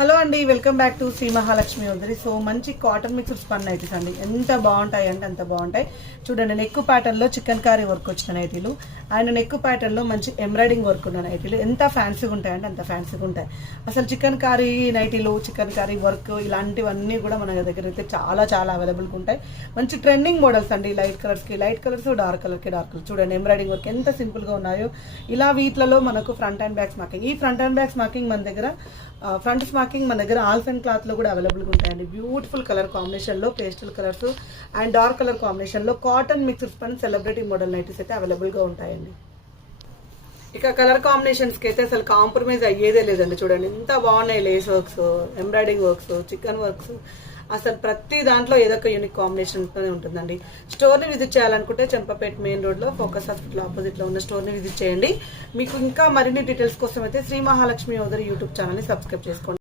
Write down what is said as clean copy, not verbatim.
Hello అండి, welcome back to Shri Mahalakshmi వదిలి. So మంచి కాటన్ మిక్స్డ్ స్పన్ నైటీస్ అండి. ఎంత బాగుంటాయి అంటే అంత బాగుంటాయి. చూడండి, నెక్ ప్యాటర్న్లో చికెన్ కారీ వర్క్ వచ్చిన నైటీలు అండ్ నెక్ ప్యాటర్న్లో మంచి ఎంబ్రాయిడింగ్ వర్క్ ఉన్న నైటీలు ఎంత ఫ్యాన్సీగా ఉంటాయంటే అంత ఫ్యాన్సీగా ఉంటాయి. అసలు చికెన్ కారీ నైటీలు, చికెన్ కారీ వర్క్ ఇలాంటివన్నీ కూడా మన దగ్గర అయితే చాలా చాలా అవైలబుల్గా ఉంటాయి. మంచి ట్రెండింగ్ మోడల్స్ అండి. లైట్ కలర్స్కి లైట్ కలర్స్, డార్క్ కలర్కి డార్క్ కలర్స్. చూడండి ఎంబ్రాయిడింగ్ వర్క్ ఎంత సింపుల్గా ఉన్నాయో. ఇలా వీటిలలో మనకు ఫ్రంట్ అండ్ బ్యాక్ స్మాకింగ్. ఈ ఫ్రంట్ అండ్ బ్యాక్ స్మాకింగ్ మన దగ్గర ఫ్రంట్ స్మాకింగ్ మన దగ్గర ఆల్ఫెన్ క్లాత్లో కూడా అవైలబుల్గా ఉంటాయండి. బ్యూటిఫుల్ కలర్ కాంబినేషన్లో pastel colours and dark colour కాంబినేషన్లో cotton mixed spun celebrity model nighties అయితే అవైలబుల్గా ఉంటాయండి. ఇక కలర్ కాంబినేషన్స్కి అయితే అసలు కాంప్రమైజ్ అయ్యేదే లేదండి. చూడండి ఎంత బాగున్నాయి. Lace works, embroidering works, chikan works, అసలు ప్రతి దాంట్లో ఏదో ఒక యూనిక్ కాంబినేషన్తోనే ఉంటుందండి. స్టోర్ని విజిట్ చేయాలనుకుంటే చెంపపేట మెయిన్ రోడ్లో ఫోకస్ హాస్పిటల్ ఆపోజిట్లో ఉన్న స్టోర్ని విజిట్ చేయండి. మీకు ఇంకా మరిన్ని డీటెయిల్స్ కోసం అయితే శ్రీ మహాలక్ష్మి వదిలి యూట్యూబ్ ఛానల్ని సబ్స్క్రైబ్ చేసుకోండి.